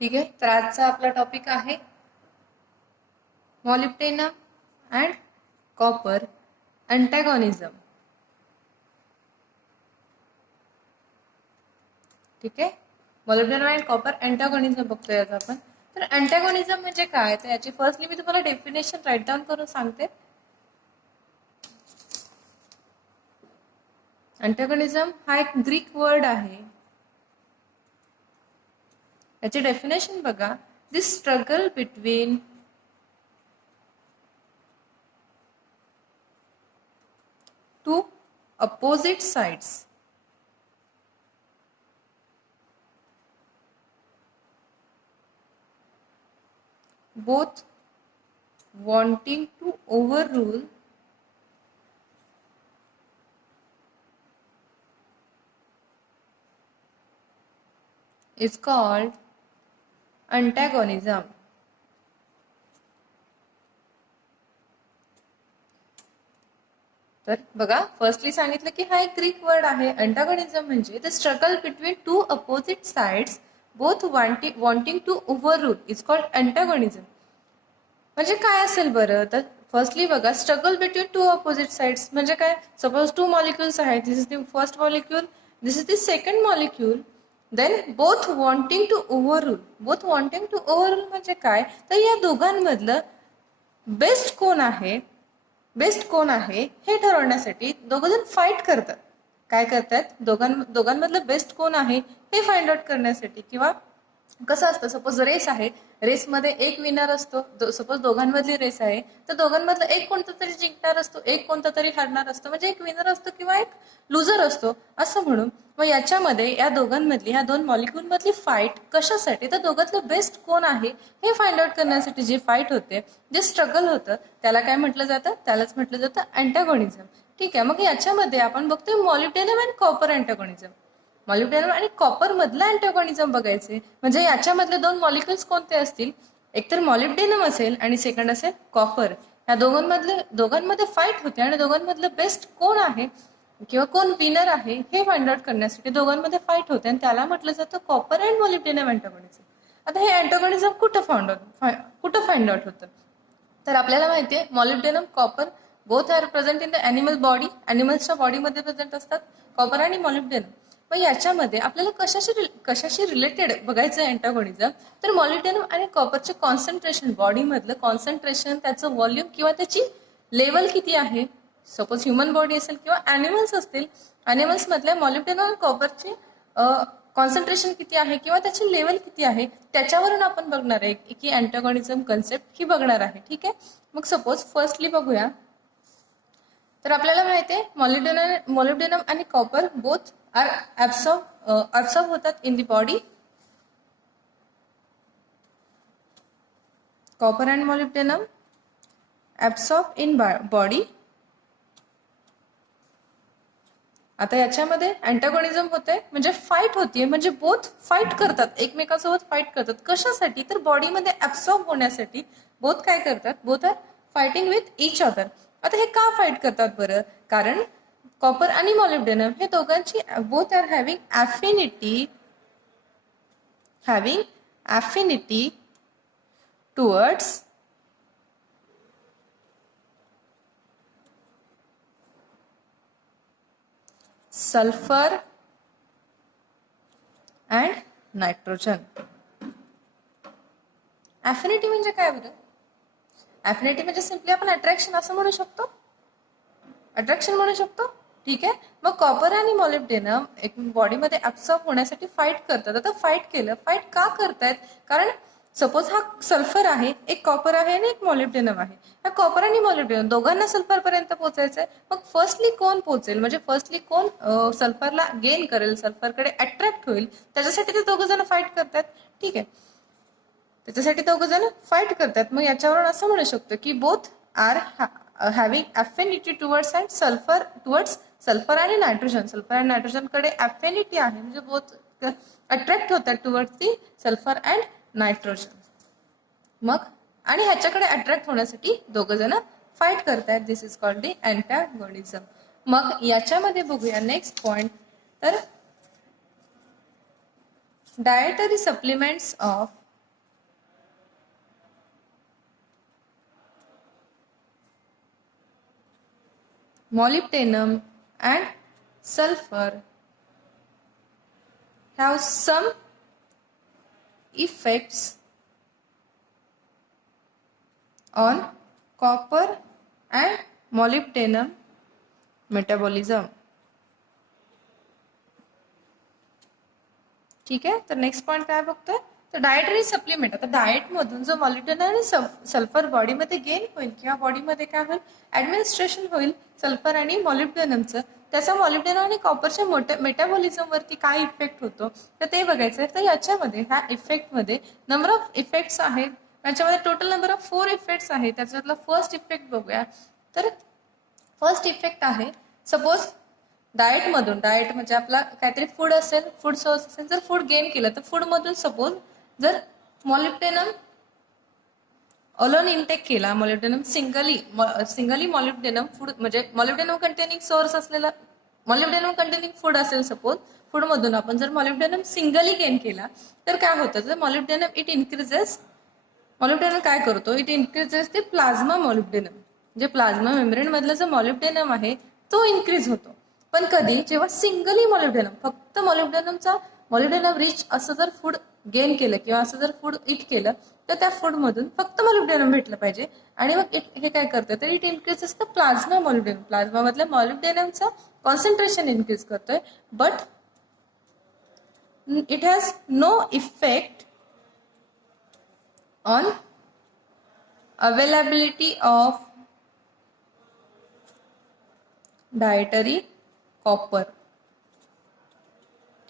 ठीक आहे. तर आजचा आपला टॉपिक आहे मॉलिब्डेनम अँड कॉपर अँटॅगॉनिझम. ठीक आहे. मॉलिब्डेनम अँड कॉपर अँटॅगॉनिझम बघतोय आज आपण. तर अँटॅगॉनिझम म्हणजे काय, तर याची फर्स्टली मी तुम्हाला डेफिनेशन राईट डाऊन करून सांगते. अँटॅगॉनिझम हा एक ग्रीक वर्ड आहे. याची डेफिनेशन बघा, this struggle between two opposite sides both wanting to overrule is called antagonism. तर बघा, फर्स्टली सांगितलं की हा एक ग्रीक वर्ड आहे. अँटॅगॉनिझम म्हणजे the struggle between two opposite sides both wanting to overrule is called antagonism. म्हणजे काय असेल बरं, तर फर्स्टली बघा, struggle between two opposite sides म्हणजे काय. सपोज टू मॉलिक्युल्स आहेत, this is the first molecule, this is the second molecule, then both wanting to overrule. Both wanting to overrule म्हणजे काय, तर या दोघांमधलं बेस्ट कोण आहे, बेस्ट कोण आहे हे ठरवण्यासाठी दोघं जण फाईट करतात. काय करतात, दोघांमधलं बेस्ट कोण आहे हे फाइंड आउट करण्यासाठी. किंवा कसं असतं, सपोज रेस आहे, रेसमध्ये एक विनर असतो. सपोज दोघांमधली रेस आहे, तर दोघांमधलं एक कोणता तरी जिंकणार असतो, एक कोणता तरी हरणार असतो. म्हणजे एक विनर असतो किंवा एक लुझर असतो असं म्हणून. मग याच्यामध्ये या दोघांमधली, ह्या दोन मॉलिक्यूल मधली फाईट कशासाठी, तर दोघांतलं बेस्ट कोण आहे हे फाइंड आउट करण्यासाठी जी फाईट होते, जे स्ट्रगल होतं, त्याला काय म्हटलं जातं, त्यालाच म्हटलं जातं अँटॅगॉनिझम. ठीक आहे. मग याच्यामध्ये आपण बघतोय मॉलिब्डेनम अँड कॉपर अँटॅगॉनिझम. मॉलिब्डेनम आणि कॉपर मधला अँटॅगॉनिझम बघायचे. म्हणजे याच्यामधले दोन मॉलिक्युल्स कोणते असतील, एकतर मॉलिब्डेनम असेल आणि सेकंड असेल कॉपर. या दोघांमध्ये फाईट होते आणि दोघांमधलं बेस्ट कोण आहे किंवा कोण विनर आहे हे फाइंड आउट करण्यासाठी दोघांमध्ये फाईट होते आणि त्याला म्हटलं जातं कॉपर अँड मॉलिब्डेनम अँटॅगॉनिझम. आता हे अँटॅगॉनिझम कुठं फाइंड आउट होतं, तर आपल्याला माहितीये molybdenum copper both are present in the animal body. ॲनिमल्सच्या बॉडीमध्ये प्रेझेंट असतात कॉपर आणि मॉलिब्डेनम. मग याच्यामध्ये आपल्याला कशाशी रिलेटेड बघायचं अँटॅगॉनिझम, तर मॉलिब्डेनम आणि कॉपरचे कॉन्सन्ट्रेशन, बॉडीमधलं कॉन्सन्ट्रेशन, त्याचं व्हॉल्यूम किंवा त्याची लेवल किती आहे. सपोज ह्युमन बॉडी असेल किंवा ॲनिमल्स असतील, ॲनिमल्स मधल्या मॉलिब्डेनम आणि कॉपरची कॉन्सन्ट्रेशन किती आहे किंवा त्याची लेवल किती आहे, त्याच्यावरून आपण बघणार आहे की अँटॅगॉनिझम कन्सेप्ट ही बघणार आहे. ठीक आहे. मग सपोज फर्स्टली बघूया, तर आपल्याला माहिती आहे मॉलिब्डेनम आणि कॉपर बोथ आर ऍब्सॉर्ब होतात in the body. Copper and molybdenum absorb in body. आता याच्यामध्ये अँटॅगॉनिझम होते म्हणजे फाईट होतीये, म्हणजे बोथ फाईट करतात, एकमेकांसोबत फाईट करतात. कशासाठी, तर बॉडीमध्ये ऍब्सॉर्ब होण्यासाठी बोथ काय करतात, both are fighting with each other. आता हे का फाईट करतात बरं, कारण कॉपर आणि मॉलिब्डेनम हे दोघांची both are having affinity towards sulphur and nitrogen. Affinity म्हणजे काय बरं, ॲफिनिटी म्हणजे सिम्पली आपण अट्रॅक्शन असं म्हणू शकतो, अट्रॅक्शन म्हणू शकतो. ठीक आहे. मग कॉपर आणि मॉलिब्डेनम एक बॉडीमध्ये ऍब्सॉर्ब होण्यासाठी फाईट करतात. आता फाईट का करतायत, कारण सपोज हा सल्फर आहे, एक कॉपर आहे आणि एक मॉलिब्डेनम आहे. हा कॉपर आणि मॉलिब्डेनम दोघांना सल्फर पर्यंत पोहोचायचं आहे. मग फर्स्टली कोण पोहोचेल, म्हणजे फर्स्टली कोण सल्फरला गेन करेल, सल्फरकडे अट्रॅक्ट होईल, त्याच्यासाठी ते दोघं जण फाईट करतात. ठीक आहे. त्याच्यासाठी दोघं जण फाईट करतात. मग याच्यावरून असं म्हणू शकतो की both are having affinity towards and sulphur आणि नायट्रोजन. सल्फर आणि नायट्रोजन कडे अफिनिटी आहे, म्हणजे बोथ अट्रॅक्ट होतात towards the sulphur and nitrogen. मग आणि ह्याच्याकडे अट्रॅक्ट होण्यासाठी दोघं जण फाईट करतात. This is called the antagonism. मग याच्यामध्ये बघूया नेक्स्ट पॉइंट, तर dietary supplements of molybdenum and sulfur have some effects on copper and molybdenum metabolism. ठीक आहे, तर नेक्स्ट पॉइंट काय बघतोय, तर डाएटरी सप्लिमेंट. आता डाएट मधून जो मॉलिब्डेनम आणि सल्फर बॉडीमध्ये गेन होईल किंवा बॉडीमध्ये काय होईल, ऍडमिनिस्ट्रेशन होईल सल्फर आणि मॉलिब्डेनमचं, त्याचा मॉलिब्डेनम आणि कॉपरच्या मेटाबॉलिझम वरती काय इफेक्ट होतो तर ते बघायचं आहे. तर याच्यामध्ये ह्या इफेक्टमध्ये नंबर ऑफ इफेक्ट्स आहेत, याच्यामध्ये टोटल नंबर ऑफ 4 इफेक्ट्स आहेत. त्याच्यातला फर्स्ट इफेक्ट बघूया. तर फर्स्ट इफेक्ट आहे, सपोज डाएट म्हणजे आपला काहीतरी फूड असेल, फूड सोर्स असेल, जर फूड गेन केलं तर फूड मधून सपोज जर मॉलिब्डेनम अलोन इनटेक केला, मॉलिब्डेनम सिंगली मॉलिब्डेनम फूड म्हणजे मॉलिब्डेनम कंटेनिंग सोर्स असलेला मॉलिब्डेनम कंटेनिंग फूड असेल, सपोज फूड मधून आपण जर मॉलिब्डेनम सिंगली गेन केला तर काय होतं, तर मॉलिब्डेनम इट इन्क्रीजेस, मॉलिब्डेनम काय करतो, इट इन्क्रीजेस ते प्लाझ्मा मॉलिब्डेनम, जे प्लाझ्मा मेम्ब्रेन मधलं जो मॉलिब्डेनम आहे तो इन्क्रीज होतो. पण कधी, जेव्हा सिंगली मॉलिब्डेनम, फक्त मॉलिब्डेनम रिच असं जर फूड गेन केलं किंवा असं जर फूड इट केलं तर त्या फूड मधून फक्त मॉलिब्डेनम भेटलं पाहिजे. आणि मग हे काय करतं, तर it increases the plasma molybdenum, plasma मधल्या मॉलिब्डेनमचं कॉन्सन्ट्रेशन इन्क्रीज करतोय. But it has no effect on availability of dietary copper.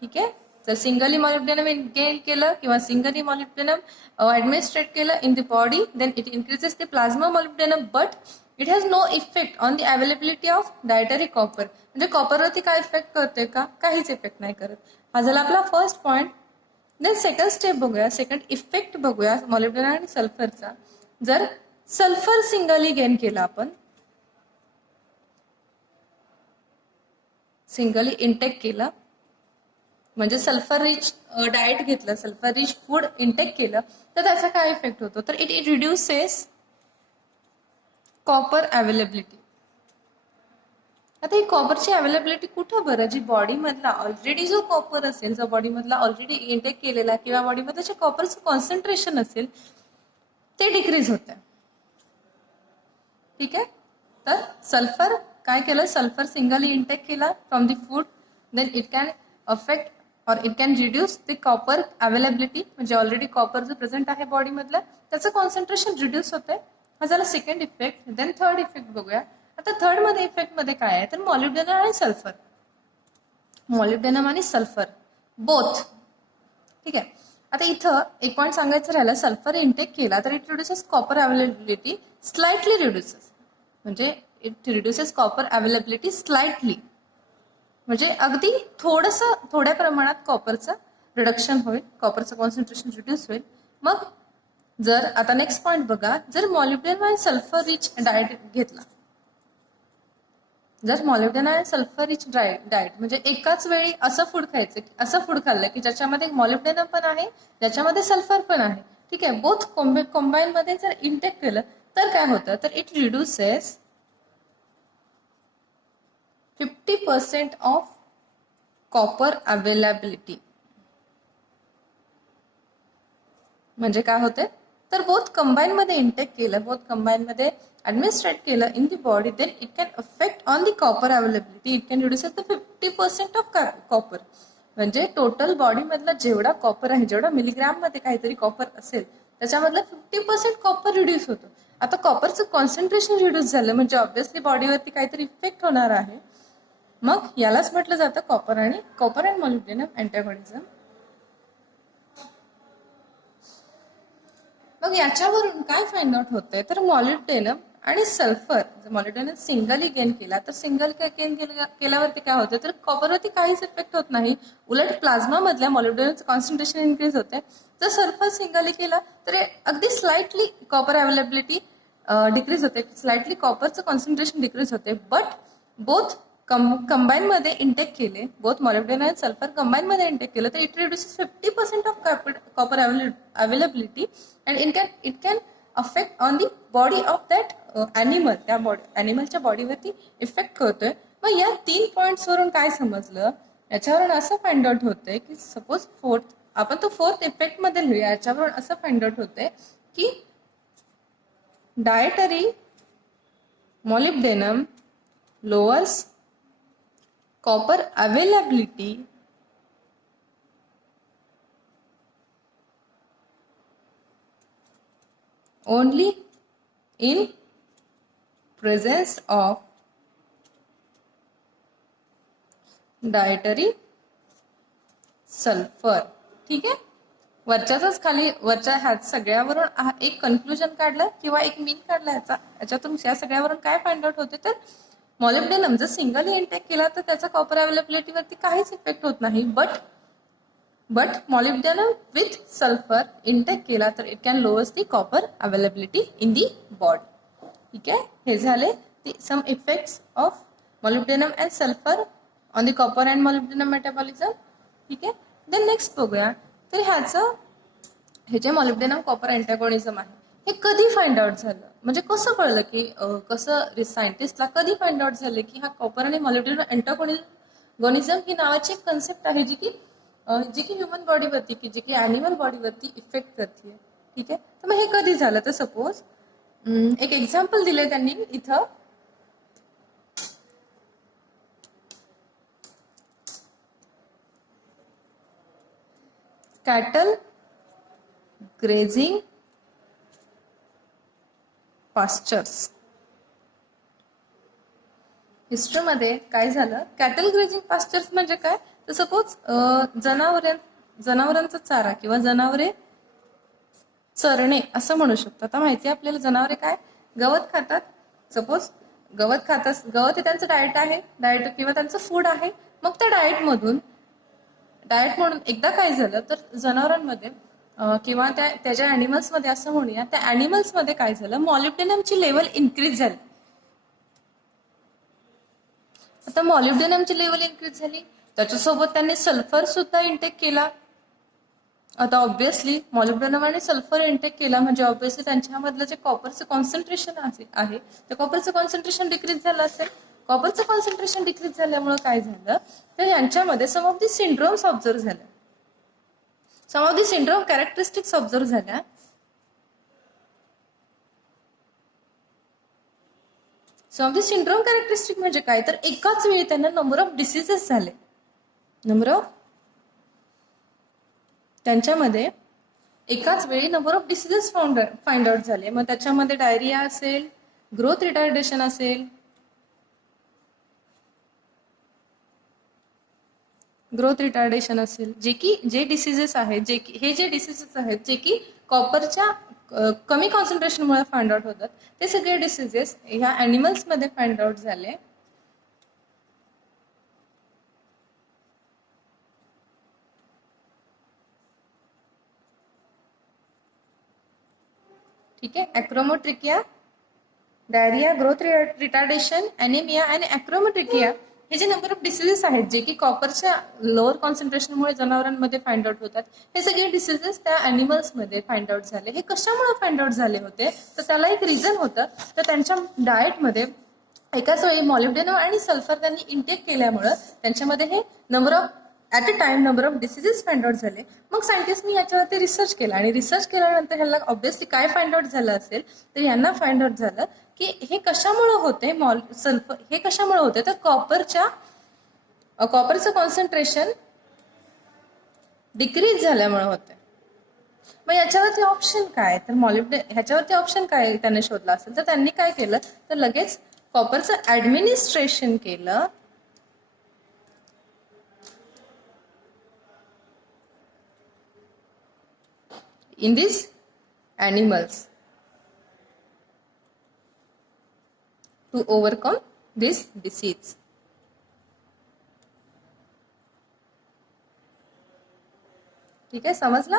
ठीक आहे, तर सिंगली मॉलिब्डेनम गेन केलं किंवा सिंगली मॉलिब्डेनम ऍडमिनिस्ट्रेट केलं in the body, then it increases the plasma molybdenum, but it has no effect on the availability of dietary copper. म्हणजे कॉपरवरती काय effect करते का, काहीच इफेक्ट नाही करत. हा झाला आपला first point. Then second step बघूया, सेकंड इफेक्ट बघूया मॉलिब्डेनम आणि सल्फरचा. जर सल्फर सिंगली गेन केला, आपण सिंगली इंटेक केलं म्हणजे सल्फर रिच डाएट घेतलं, सल्फर रिच फूड इंटेक केलं तर त्याचा काय इफेक्ट होतो, तर इट रिड्युसेस कॉपर अवेलेबिलिटी. आता ही कॉपरची अवेलेबिलिटी कुठं बरं, जी बॉडी मधला ऑलरेडी जो कॉपर असेल, जो बॉडी मधला ऑलरेडी इंटेक केलेला किंवा बॉडीमध्ये जे कॉपरचं कॉन्सन्ट्रेशन असेल ते डिक्रीज होतं. ठीक आहे, तर सल्फर काय केलं, सल्फर सिंगली इंटेक केला from the food, then it can affect और it can reduce the copper availability, म्हणजे ऑलरेडी कॉपर जो प्रेझेंट आहे बॉडी मधलं त्याचं कॉन्सन्ट्रेशन रिड्यूस होतंय. हा झाला second effect. Then third effect बघूया. आता थर्ड मध्ये इफेक्ट मध्ये काय आहे, तर मॉलिब्डेनम आणि सल्फर, मॉलिब्डेनम आणि सल्फर बोथ. ठीक आहे, आता इथं एक पॉईंट सांगायचं राहिलं, सल्फर इंटेक केला तर it reduces copper availability slightly reduces, म्हणजे it reduces copper availability slightly, म्हणजे अगदी थोड्या प्रमाणात कॉपरचं रिडक्शन होईल, कॉपरचं कॉन्सन्ट्रेशन रिड्यूस होईल. मग जर आता नेक्स्ट पॉइंट बघा, जर मॉलिब्डेनम आणि सल्फर रिच डाएट घेतला, जर मॉलिब्डेनम आणि सल्फर रिच डाएट म्हणजे एकाच वेळी असं फूड खायचं, असं फूड खाल्लं की ज्याच्यामध्ये मॉलिब्डेनम पण आहे, ज्याच्यामध्ये सल्फर पण आहे. ठीक आहे, बोथ कॉम्बाईन मध्ये जर इंटेक केलं तर काय होतं, तर it reduces 50% of copper availability. म्हणजे काय होते, तर बोथ कंबाईन मध्ये इंटेक केलं, बोथ कंबाईन मध्ये ऍडमिनिस्ट्रेट केलं in the body, then it can affect on the copper availability, it can reduce the 50% of copper. म्हणजे टोटल बॉडी मधला जेवढा कॉपर आहे, जेवढा मिलीग्राम मध्ये काहीतरी कॉपर असेल त्याच्यामधला 50% कॉपर रिड्यूस होतो. आता कॉपरचं कॉन्सन्ट्रेशन रिड्यूस झालं म्हणजे ऑब्व्हियसली बॉडीवरती काहीतरी इफेक्ट होणार आहे. मग यालाच म्हटलं जातं कॉपर अँड मॉलिब्डेनम अँटागॉनिझम. मग याच्यावरून काय फाइंड आउट होतंय, तर मॉलिब्डेनम आणि सल्फर, जर मॉलिब्डेनम सिंगली गेन केला तर सिंगल गेन केल्यावरती काय होतं, तर कॉपरवरती काहीच इफेक्ट होत नाही, उलट प्लाझ्मा मधल्या मॉलिब्डेनमचं कॉन्सन्ट्रेशन इन्क्रीज होते. जर सल्फर सिंगली केला तर अगदी स्लाइटली कॉपर अवेलेबिलिटी डिक्रीज होते, स्लाइटली कॉपरचं कॉन्सन्ट्रेशन डिक्रीज होते. बट बोथ कंबाईन मध्ये इंटेक केले, बोथ मॉलिब्डेनम आणि सल्फर कंबाईन मध्ये इंटेक केलं तर it reduces 50% of copper availability and it can affect on the body of that animal, त्या ॲनिमलच्या बॉडीवरती effect करतोय. मग या 3 पॉईंट्सवरून काय समजलं, याच्यावरून असं फाइंड आउट होतंय की सपोज आपण तो फोर्थ इफेक्टमध्ये लिहूया. याच्यावरून असं फाइंड आउट होतंय की dietary molybdenum lowers copper availability only in presence of dietary sulfur. ठीक आहे. वरच्याच खाली वरच्या ह्या सगळ्यावरून एक कन्क्लुजन काढलं किंवा एक मीन काढला याच्यातून या सगळ्यावरून काय फाइंड आउट होते तर मॉलिब्डेनम जर सिंगली इंटेक केला तर त्याचा कॉपर अवेलेबिलिटीवरती काहीच इफेक्ट होत नाही. But molybdenum with sulphur intake केला तर it can lowers the copper availability in the body. ठीक आहे. हे झाले some effects of molybdenum and sulphur on the copper and molybdenum metabolism. ठीक आहे. देन नेक्स्ट बघूया तर हे जे मॉलिब्डेनम कॉपर अँटागोनिझम आहे हे कधी फाइंड आउट झालं, म्हणजे कसं कळलं की कसं सायंटिस्टला कधी फाइंड आउट झालं की हा कॉपर आणि मॉलिब्डेनम अँटागोनिझम ही नावाची एक कन्सेप्ट आहे जी की ह्युमन बॉडीवरती जी की ॲनिमल बॉडीवरती इफेक्ट करते. ठीक आहे. तर मग हे कधी झालं तर सपोज एक एक्झाम्पल दिले त्यांनी इथं. Cattle grazing pastures. हिस्ट्रीमध्ये काय झालं, कॅटल ग्रेझिंग पास्चर्स म्हणजे काय तर सपोज जनावरांचा चारा किंवा जनावरे चरणे असं म्हणू शकतो. आता माहिती आहे आपल्याला जनावरे काय गवत खातात. सपोज गवत हे त्यांचं डाएट आहे, डाएट किंवा त्यांचं फूड आहे. मग त्या डाएट म्हणून एकदा काय झालं तर जनावरांमध्ये किंवा त्याच्या ॲनिमल्समध्ये असं म्हणूया, त्या ॲनिमल्समध्ये काय झालं मॉलिब्डेनमची लेवल इन्क्रीज झाली. आता मॉलिब्डेनमची लेवल इन्क्रीज झाली त्याच्यासोबत त्यांनी सल्फर सुद्धा इंटेक केला. आता ऑब्व्हियसली मॉलिब्डेनम आणि सल्फर इंटेक केला म्हणजे ऑब्व्हियसली त्यांच्यामधलं जे कॉपरचं कॉन्सन्ट्रेशन आहे ते कॉपरचं कॉन्सन्ट्रेशन डिक्रीज झालं असेल. कॉपरचं कॉन्सन्ट्रेशन डिक्रीज झाल्यामुळे काय झालं तर यांच्यामध्ये some of the syndromes observe झाल्या, some of the syndrome characteristics observe झाल्या. Some of the syndrome characteristic म्हणजे काय तर एकाच वेळी त्यांना नंबर ऑफ डिसीजेस झाले. त्यांच्यामध्ये एकाच वेळी number of diseases find out झाले. मग त्याच्यामध्ये डायरिया असेल, ग्रोथ रिटार्डेशन असेल, जे डिसीजेस आहेत जे की कॉपरच्या कमी कॉन्सन्ट्रेशनमुळे फाइंड आउट होतात ते सगळे डिसीजेस ह्या ॲनिमल्समध्ये फाइंड आउट झाले. ठीक आहे. ॲक्रोमोट्रिकिया, डायरिया, ग्रोथ रिटार्डेशन, ॲनिमिया आणि ॲक्रोमोट्रिकिया हे जे नंबर ऑफ डिसीजेस आहेत जे की कॉपरच्या लोअर कॉन्सन्ट्रेशनमुळे जनावरांमध्ये फाइंड आउट होतात हे सगळे डिसीजेस त्या ॲनिमल्समध्ये फाइंड आउट झाले. हे कशामुळे फाइंड आउट झाले होते तर त्याला एक रिझन होतं. तर त्यांच्या डाएटमध्ये एकाच वेळी मॉलिब्डेनम आणि सल्फर त्यांनी इंटेक केल्यामुळं त्यांच्यामध्ये हे number of diseases find out झाले. मग सायंटिस्टनी याच्यावरती रिसर्च केला आणि रिसर्च केल्यानंतर ह्याला ऑब्व्हियसली काय फाइंड आउट झालं असेल तर यांना फाइंड आउट झालं की हे कशामुळे होते हे कशामुळे होते तर कॉपरचं कॉन्सन्ट्रेशन डिक्रीज झाल्यामुळे होते. मग याच्यावरती ऑप्शन काय तर ह्याच्यावरती ऑप्शन काय त्याने शोधला असेल तर त्यांनी काय केलं तर लगेच कॉपरचं ऍडमिनिस्ट्रेशन केलं in these animals to overcome this disease. ठीक आहे, समजला.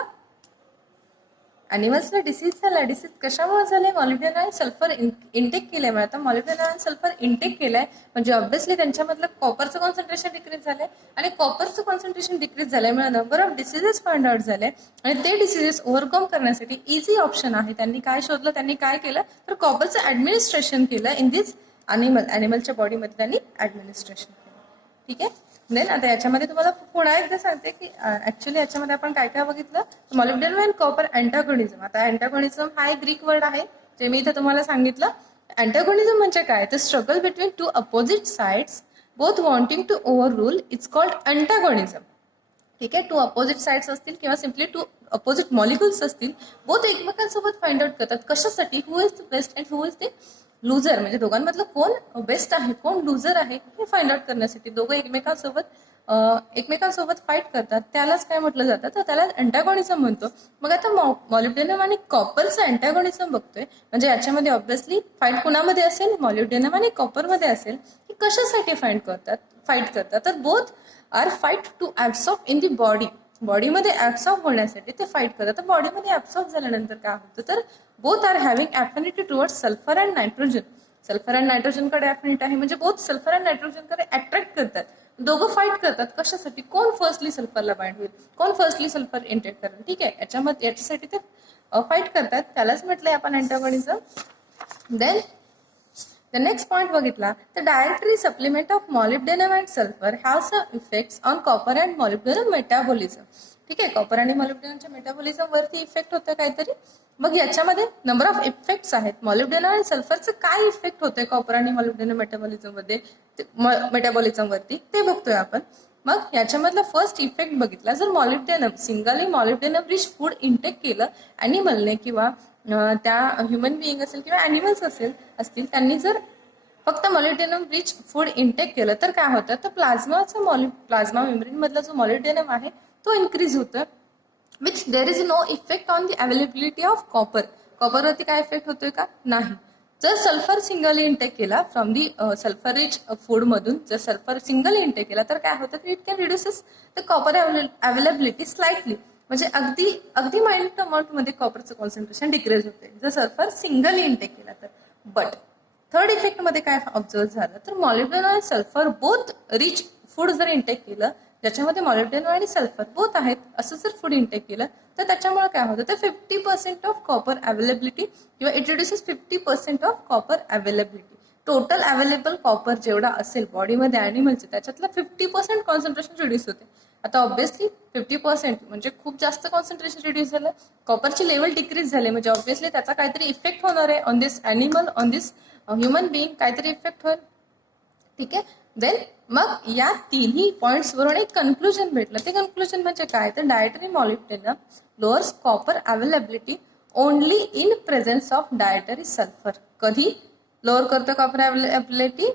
ॲनिमल्सला डिसीज झाला. डिसीज कशामुळे झाले? मॉलिब्डेनम आणि सल्फर इंटेक केल्यामुळे. आता मॉलिब्डेनम आणि सल्फर इंटेक केलंय म्हणजे ऑब्व्हियसली त्यांच्यामधलं कॉपरचं कॉन्सन्ट्रेशन डिक्रीज झालंय आणि कॉपरचं कॉन्सन्ट्रेशन डिक्रीज झाल्यामुळे number of diseases find out झाले आणि ते डिसीजेस ओव्हरकम करण्यासाठी इझी ऑप्शन आहे. त्यांनी काय शोधलं? त्यांनी काय केलं तर कॉपरचं ऍडमिनिस्ट्रेशन केलं इन दिस ॲनिमलच्या बॉडीमध्ये त्यांनी ऍडमिनिस्ट्रेशन केलं. ठीक आहे. देन आता याच्यामध्ये तुम्हाला पुन्हा एकदा सांगते की ऍक्च्युली याच्यामध्ये आपण काय काय बघितलं. Molybdenum and copper antagonism. आता अँटागोनिझम हा एक ग्रीक वर्ड आहे जे मी इथं तुम्हाला सांगितलं. अँटागोनिझम म्हणजे काय? तर struggle between two opposite sides both wanting to overrule it's called antagonism. ठीक आहे. टू अपोजिट साइड्स असतील किंवा सिम्पली टू अपोजिट मॉलिक्युल्स असतील, बोथ एकमेकांसोबत फाइंड आउट करतात. कशासाठी? Who is the best and who is the loser. म्हणजे दोघांमधलं कोण बेस्ट आहे कोण लुझर आहे हे फाइंड आउट करण्यासाठी दोघं एकमेकांसोबत फाईट करतात. त्यालाच काय म्हटलं जातं तर त्याला अँटागोनिझम म्हणतो. मग आता मॉलिब्डेनम आणि कॉपरचं अँटागोनिझम बघतोय म्हणजे याच्यामध्ये ऑब्व्हियसली फाईट कुणामध्ये असेल? मॉलिब्डेनम आणि कॉपरमध्ये असेल. की कशासाठी फाईट करतात तर both are fight to absorb in the बॉडीमध्ये ऍब्सॉर्ब होण्यासाठी ते फाईट करतात. तर बॉडीमध्ये ऍब्सॉर्ब झाल्यानंतर काय होतं तर both are having affinity towards sulphur and nitrogen. Sulphur and नायट्रोजनकडे ऍफिनिटी आहे म्हणजे बोथ सल्फर अँड नायट्रोजनकडे अट्रॅक्ट करतात. दोघं फाईट करतात. कशासाठी? कोण फर्स्टली सल्फरला बाइंड होईल, कोण फर्स्टली सल्फर इंटेक करेल. ठीक आहे. याच्यासाठी ते फाईट करतात. त्यालाच म्हटलंय आपण antagonism. Then the next point बघितला तर directory supplement of molybdenum and sulphur have some effects on copper and molybdenum metabolism. ठीक आहे. कॉपर आणि मॉलिब्डेनमच्या मेटाबॉलिझम वरती इफेक्ट होतं काहीतरी. मग याच्यामध्ये नंबर ऑफ इफेक्ट्स आहेत. मॉलिब्डेनम आणि सल्फरचं काय इफेक्ट होतंय कॉपर आणि मॉलिब्डेनम मेटाबॉलिझम वरती ते बघतोय आपण. मग याच्यामधला फर्स्ट इफेक्ट बघितला. जर singly molybdenum rich food intake केलं ॲनिमलने किंवा त्या ह्युमन बिईंग असेल किंवा ॲनिमल्स असतील त्यांनी जर फक्त मॉलिब्डेनम रिच फूड इंटेक केलं तर काय होतं तर प्लाझ्मा मेम्ब्रेन मधला जो मॉलिब्डेनम आहे तो इन्क्रीज होतं. Which there is no effect on the availability of copper. कॉपरवरती काय इफेक्ट होतोय का? नाही. जर सल्फर सिंगली इंटेक केला from the sulphur rich food मधून जर सल्फर सिंगली इंटेक केला तर काय होतं it can reduces the copper availability slightly. म्हणजे अगदी मायन्यूट अमाऊंट मध्ये कॉपरचं कॉन्सन्ट्रेशन डिक्रीज होते जर सल्फर सिंगली इंटेक केला तर. बट थर्ड इफेक्ट मध्ये काय ऑब्झर्व झालं तर मॉलिब्डेनम आणि सल्फर बोथ रिच फूड जर इंटेक केलं ज्याच्यामध्ये मॉलिब्डेनम आणि सल्फर बोथ आहेत असं जर फूड इंटेक केलं तर त्याच्यामुळे काय होतं तर 50% ऑफ कॉपर अवेलेबिलिटी किंवा it reduces 50% of copper availability. Total available copper जेवढा असेल बॉडीमध्ये ॲनिमलचे त्याच्यातलं 50% कॉन्सन्ट्रेशन रिड्यूस होते. आता ऑब्व्हियसली 50% म्हणजे खूप जास्त कॉन्सन्ट्रेशन रिड्यूस झालं. कॉपरची लेवल डिक्रीज झाले म्हणजे ऑब्व्हियसली त्याचा काहीतरी इफेक्ट होणार आहे on this animal on this human being काहीतरी इफेक्ट होईल. ठीक आहे. देन मग या तिन्ही पॉइंट्स वरून एक कन्क्लुजन भेटलं. ते कन्क्लुजन म्हणजे काय तर dietary molybdenum lowers copper availability only in presence of dietary sulphur. कधी लोअर करतो copper availability?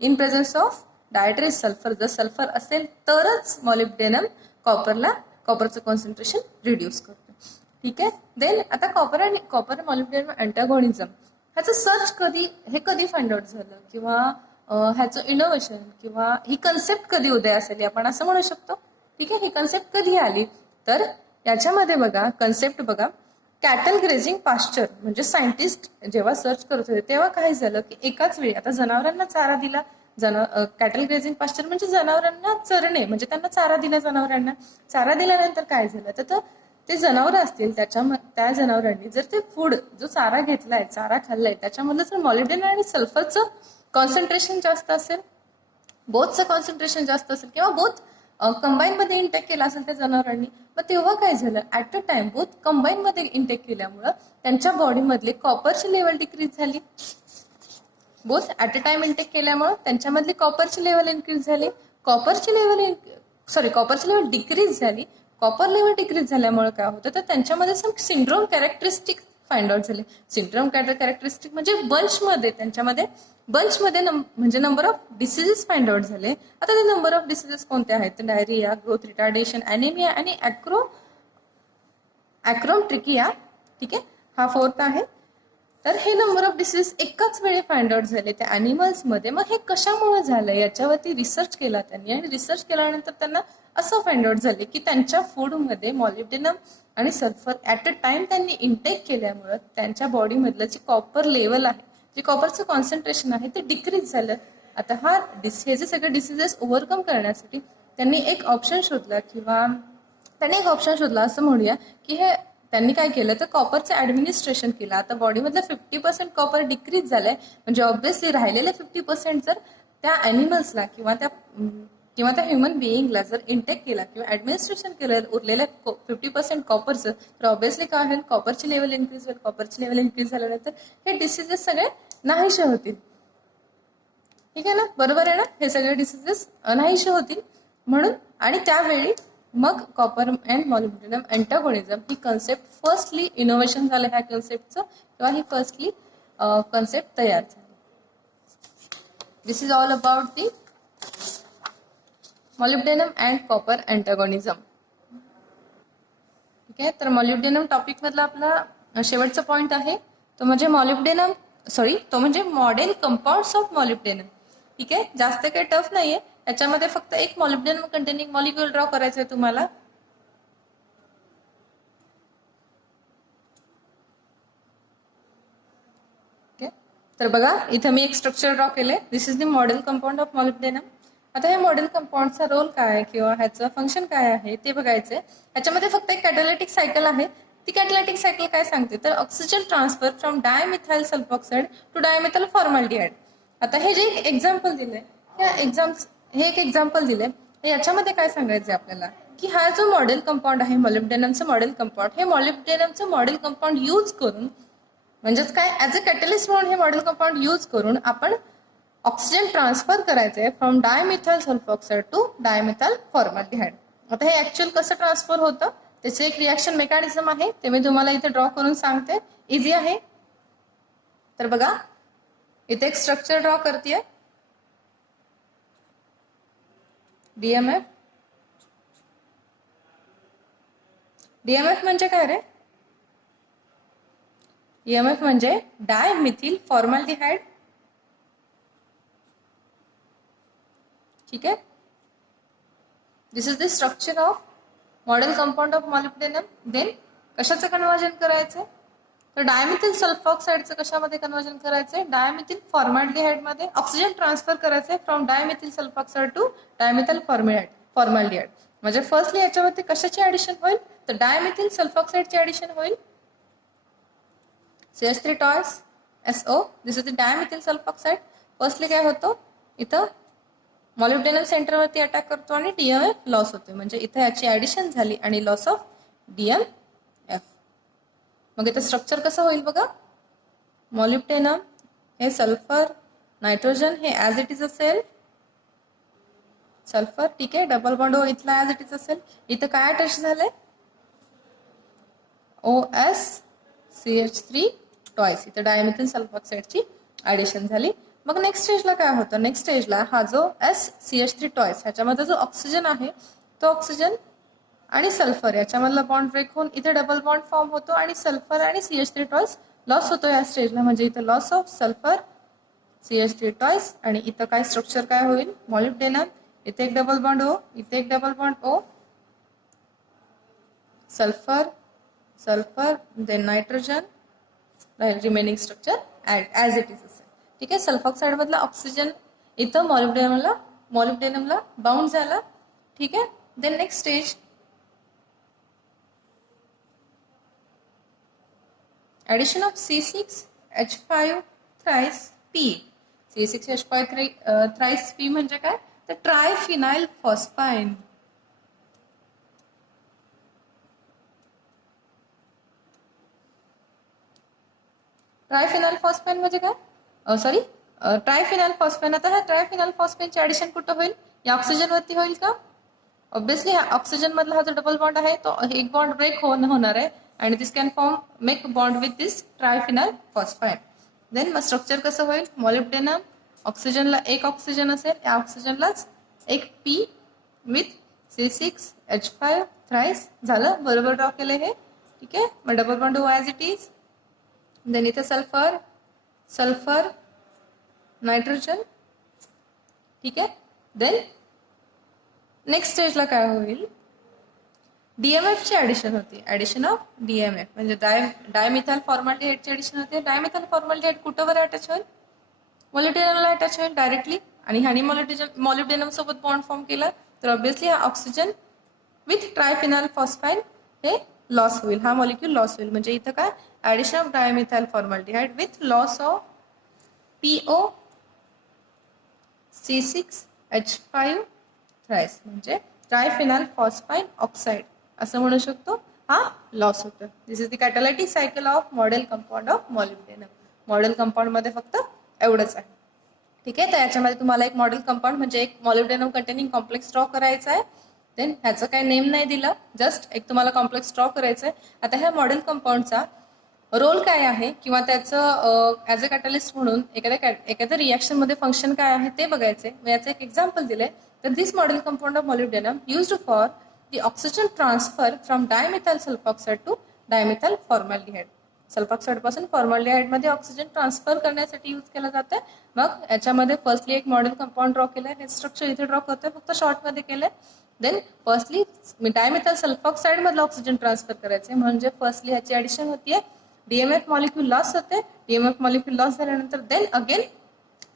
In presence of dietary sulphur. जर सल्फर असेल तरच मॉलिब्डेनम कॉपरचं कॉन्सन्ट्रेशन रिड्यूस करतो. ठीक आहे. देन आता कॉपर मॉलिब्डेनम अँटागोनिझम ह्याचं सर्च कधी फाइंड आउट झालं किंवा ह्याचं इनोव्हेशन किंवा ही कन्सेप्ट कधी उदयास आली आपण असं म्हणू शकतो. ठीक आहे. ही कन्सेप्ट कधी आली तर याच्यामध्ये कन्सेप्ट बघा. कॅटल ग्रेजिंग पास्चर म्हणजे सायंटिस्ट जेव्हा सर्च करत होते तेव्हा काय झालं की एकाच वेळी आता जनावरांना चारा दिला. कॅटल ग्रेजिंग पास्चर म्हणजे जनावरांना चरणे म्हणजे त्यांना चारा दिला. जनावरांना चारा दिल्यानंतर काय झालं तर ते जनावर असतील त्या जनावरांनी जर ते फूड जो चारा घेतलाय चारा खाल्लाय त्याच्यामधलं जर मॉलिब्डेनम आणि सल्फरचं कॉन्सन्ट्रेशन जास्त असेल बोथचं कॉन्सन्ट्रेशन जास्त असेल किंवा बोथ कंबाईन मध्ये इंटेक केला असेल त्या जनावरांनी मग तेव्हा काय झालं at a time both combine मध्ये इंटेक केल्यामुळं त्यांच्या बॉडीमधली कॉपरची लेवल डिक्रीज झाली. Both at a time intake केल्यामुळं त्यांच्यामधली कॉपरची लेवल इन्क्रीज झाली. कॉपरची लेवल डिक्रीज झाली. कॉपर लेवल डिक्रीज झाल्यामुळे काय होतं तर त्यांच्यामध्ये सम सिंड्रोम कॅरेक्टरिस्टिक फाइंड आउट झाले. सिंड्रोम कॅरेक्टरिस्टिक म्हणजे बंचमध्ये म्हणजे number of diseases find out झाले. आता ते नंबर ऑफ डिसीजेस कोणते आहेत डायरिया, ग्रोथ रिटार्डेशन, ॲनिमिया आणि ॲक्रोमट्रिकिया. ठीक आहे. हा फोर्थ आहे. तर हे नंबर ऑफ डिसीज एकाच वेळी फाइंड आउट झाले त्या ॲनिमल्समध्ये. मग हे कशामुळे झालं याच्यावरती रिसर्च केला त्यांनी, आणि रिसर्च केल्यानंतर त्यांना असं फाइंड आउट झाले की त्यांच्या फूडमध्ये मॉलिब्डेनम आणि सल्फर ॲट अ टाइम त्यांनी इनटेक केल्यामुळं त्यांच्या बॉडीमधलं जे कॉपर लेवल आहे, जे कॉपरचं कॉन्सन्ट्रेशन आहे ते डिक्रीज झालं. आता हे जे सगळे डिसीजेस ओव्हरकम करण्यासाठी त्यांनी एक ऑप्शन शोधला, किंवा त्यांनी एक ऑप्शन शोधला असं म्हणूया, की हे त्यांनी काय केलं तर कॉपरचं ऍडमिनिस्ट्रेशन केलं. आता बॉडीमधलं 50% कॉपर डिक्रीज झालंय, म्हणजे ऑब्व्हियसली राहिलेले 50% जर त्या ॲनिमल्सला किंवा त्या ह्युमन बिईंगला जर इंटेक केला किंवा ऍडमिनिस्ट्रेशन केलं उरलेल्या 50% कॉपरचं, तर ऑब्व्हियसली काय होईल, कॉपरची लेवल इन्क्रीज होईल. कॉपरची लेवल इन्क्रीज झाल्यानंतर हे डिसीजेस सगळे नाहीसे होतील. ठीक आहे ना, बरोबर आहे ना, हे सगळे डिसीजेस नाहीसे होतील. म्हणून आणि त्यावेळी मग कॉपर अँड मॉलिब्डेनम अँटागोनिझम ही कन्सेप्ट फर्स्टली इनोव्हेशन झालं ह्या कन्सेप्टचं, किंवा ही फर्स्टली कन्सेप्ट तयार झाली. This is all about the molybdenum and copper antagonism. ठीक आहे, तर मॉलिब्डेनम टॉपिक मधला आपला शेवटचा पॉइंट आहे तो म्हणजे मॉडेल कंपाऊंड्स ऑफ मॉलिब्डेनम. ठीक आहे, जास्त काही टफ नाहीये, याच्यामध्ये फक्त एक मॉलिब्डेनम कंटेनिंग मॉलिक्यूल ड्रॉ करायचं आहे तुम्हाला. तर बघा इथं मी एक स्ट्रक्चर ड्रॉ केले. This is the model compound of molybdenum. आता हे मॉडेल कंपाऊंडचा रोल काय आहे किंवा ह्याचं फंक्शन काय आहे ते बघायचंय. ह्याच्यामध्ये फक्त एक कॅटॅलिटिक सायकल आहे. ती कॅटॅलिटिक सायकल काय सांगते तर oxygen transfer from dimethyl sulphoxide to dimethyl formaldehyde. आता हे जे एक्झाम्पल दिले हे एक एक्झाम्पल दिले, याच्यामध्ये काय सांगायचं आपल्याला की हा जो मॉडेल कंपाऊंड आहे मॉलिब्डेनमचं मॉडेल कंपाऊंड, हे मॉलिब्डेनमचं मॉडेल कंपाऊंड यूज करून म्हणजेच काय ऍज अ कॅटलिस्ट म्हणून हे मॉडेल कंपाऊंड यूज करून आपण ऑक्सिजन ट्रान्सफर करायचंय from dimethyl sulphoxide to dimethyl formaldehyde. आता हे ऍक्च्युअल कसं ट्रान्सफर होतं त्याचे एक रिॲक्शन मेकॅनिझम आहे, ते मी तुम्हाला इथे ड्रॉ करून सांगते. इझी आहे. तर बघा इथे एक स्ट्रक्चर ड्रॉ करतेय. डीएमएफ म्हणजे काय रे? डीएमएफ म्हणजे डायमिथिल फॉर्मल्डिहाइड. ठीक आहे, this is the structure of model compound of molybdenum. Then कशाचं कन्वर्जन करायचंय तर डायमिथिल सल्फॉक्साइडचं कशामध्ये कन्वर्जन करायचंय, डायमिथिल फॉर्मल्डिहाइड मध्ये ऑक्सिजन ट्रान्सफर करायचंय from dimethyl sulphoxide to dimethyl formaldehyde. म्हणजे फर्स्टली याच्यावरती कशाची ऍडिशन होईल तर डायमिथिल सल्फॉक्साइडची ऍडिशन होईल. CH3 toys SO, this is the dimethyl sulphoxide. Firstly काय होतं इथं मॉलिब्डेनम सेंटरवरती अटॅक करतो आणि DMF लॉस होतो, म्हणजे इथे याची ऍडिशन झाली आणि लॉस ऑफ DMF. मग इथं स्ट्रक्चर कसं होईल बघा, मॉलिब्डेनम हे सल्फर नायट्रोजन हे ऍज इट इज असेल सल्फर. ठीक आहे, डबल बॉन्ड O इथला ऍज इट इज असेल. इथं काय अटॅच झालंय OS CH3 टॉयस, इथं डायमिथिल सल्फॉक्साइडची ऍडिशन झाली. मग नेक्स्ट स्टेजला काय होतं, नेक्स्ट स्टेजला हा जो SCH3 टॉयस ह्याच्यामध्ये जो ऑक्सिजन आहे तो ऑक्सिजन आणि सल्फर याच्यामधला बॉन्ड ब्रेक होऊन इथे डबल बॉन्ड फॉर्म होतो आणि सल्फर आणि CH3 टॉयस लॉस होतो या स्टेजला. म्हणजे इथं loss of sulphur CH3 toys आणि इथं काय स्ट्रक्चर काय होईल मॉलिब्डेनम, इथे एक डबल बॉन्ड O, इथे एक double bond O, sulphur sulphur then nitrogen, remaining structure as it is असेल. ठीक आहे, सल्फॉक्साइड मधला ऑक्सिजन इथं मॉलिब्डेनमला बाउंड झाला. ठीक आहे, then next stage addition of C6H5 thrice P. C6H5 thrice P म्हणजे काय तर ट्रायफिनाइल फॉस्फाइन. ट्रायफिनाइल फॉस्फेन म्हणजे काय ट्रायफिनाइल फॉस्फेन. आता ह्या ट्रायफिनाइल फॉस्फेनची ऍडिशन कुठं होईल या ऑक्सिजन वरती होईल का? ऑब्विसली ह्या ऑक्सिजन मधला हा जो डबल बॉन्ड आहे तो एक बॉन्ड ब्रेक होणार आहे आणि this can make bond with this triphenyl phosphine. Then मग स्ट्रक्चर कसं होईल मॉलिब्डेनम ऑक्सिजनला एक ऑक्सिजन असेल, या ऑक्सिजनलाच एक P विथ C6H5 थ्राइस झालं. बरोबर ड्रॉ केलं हे. ठीक आहे, मग double bond O as it is. Then इथे सल्फर, सल्फर, नायट्रोजन, ठीक आहे. देन नेक्स्ट स्टेजला काय होईल, DMF ची ऍडिशन होती, ऍडिशन ऑफ DMF म्हणजे डायमिथाइल फॉर्मल्डिहाइडची ऍडिशन होते. डायमिथाइल फॉर्मल्डिहाइड कुठवर अटॅच होईल, मॉलिब्डेनमला अटॅच होईल डायरेक्टली, आणि ह्यानी मॉलिब्डेनम सोबत बॉन्ड फॉर्म केला तर ऑब्विसली हा ऑक्सिजन विथ ट्रायफिनाइल फॉस्फाईन हे लॉस होईल, हा मॉलिक्यूल लॉस होईल. म्हणजे इथं काय, addition of dimethyl formaldehyde with loss of POC6H5 thrice म्हणजे ट्रायफिनाइल फॉस्फाईन ऑक्साइड असं म्हणू शकतो, हा लॉस होतो. This is the catalytic cycle of model compound of molybdenum. Model compound मध्ये फक्त एवढंच आहे, ठीक आहे. तर याच्यामध्ये तुम्हाला एक मॉडेल कंपाऊंड म्हणजे एक मॉलिब्डेनम कंटेनिंग कॉम्प्लेक्स ड्रॉ करायचा आहे. देन ह्याचं काही नेम नाही दिलं, जस्ट एक तुम्हाला कॉम्प्लेक्स ड्रॉ करायचं आहे. आता ह्या मॉडेल कंपाऊंडचा रोल काय आहे किंवा त्याचं ॲज अ कॅटलिस्ट म्हणून एखाद्या रिॲक्शन मध्ये फंक्शन काय आहे ते बघायचे. मी याचं एक एक्झाम्पल दिले. तर this model compound of molybdenum used for the oxygen transfer from dimethyl sulphoxide to dimethyl formaldehyde. Sulphoxide पासून फॉर्मल्डिहाइड मध्ये ऑक्सिजन ट्रान्सफर करण्यासाठी यूज केला जातं. मग याच्यामध्ये फर्स्टली एक मॉडेल कंपाऊंड ड्रॉ केलंय, हे स्ट्रक्चर इथे ड्रॉ करतोय, फक्त शॉर्ट मध्ये केलंय. देन फर्स्टली डायमिथाइल सल्फॉक्साइड मधलं ऑक्सिजन ट्रान्सफर करायचे, म्हणजे फर्स्टली ह्याची ऍडिशन होतीये, DMF मॉलिक्यूल लॉस होते. DMF मॉलिक्यूल लॉस झाल्यानंतर देन अगेन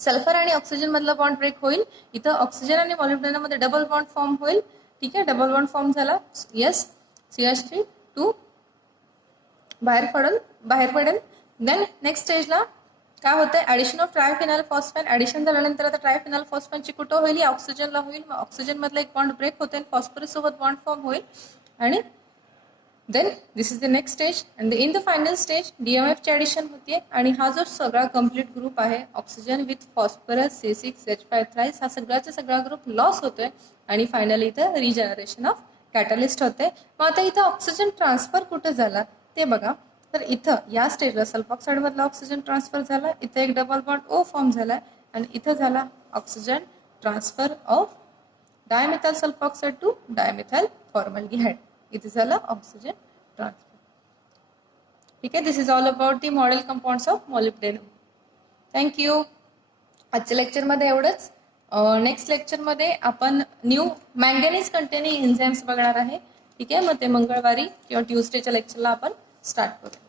सल्फर आणि ऑक्सिजन मधला बॉन्ड ब्रेक होईल. इथं ऑक्सिजन आणि मॉलिब्डेनम मध्ये डबल बॉन्ड फॉर्म होईल, ठीक आहे. डबल बॉन्ड फॉर्म झाला, यस, CH3 बाहेर पडेल. देन नेक्स्ट स्टेजला काय होतंय, ऍडिशन ऑफ ट्रायफिनाइल फॉस्फाईन. ऍडिशन झाल्यानंतर आता ट्रायफिनाइल फॉस्फाईनची कुठं होईल, ऑक्सिजनला होईल. मग ऑक्सिजन मधला एक बॉन्ड ब्रेक होते, फॉस्फरस सोबत बॉन्ड फॉर्म होईल. आणि then this is the next stage. And in the final stage DMF ची ऍडिशन होतीये. आणि हा जो सगळा कम्प्लीट ग्रुप आहे, oxygen with phosphorus C6H5 thrice, हा सगळ्याचा सगळा ग्रुप लॉस होतोय. आणि फायनली इथं रिजनरेशन ऑफ कॅटलिस्ट होते. मग आता इथं ऑक्सिजन ट्रान्सफर कुठे झाला ते बघा. तर इथं या स्टेजला सल्फॉक्साइड मधला ऑक्सिजन ट्रान्सफर झाला, इथे एक डबल बॉन्ड O फॉर्म झाला, आणि इथं झाला oxygen transfer of dimethyl sulphoxide to dimethyl formaldehyde. इथे झालं ऑक्सिजन ट्रान्सफर, ठीक आहे. This is all about the model compounds of molybdenum. Thank you. आजच्या लेक्चरमध्ये एवढंच. नेक्स्ट लेक्चरमध्ये आपण न्यू मॅंगनीज कंटेनिंग एन्झाइम्स बघणार आहे, ठीक आहे. मग ते मंगळवारी किंवा ट्यूसडेच्या लेक्चरला आपण स्टार्ट करू.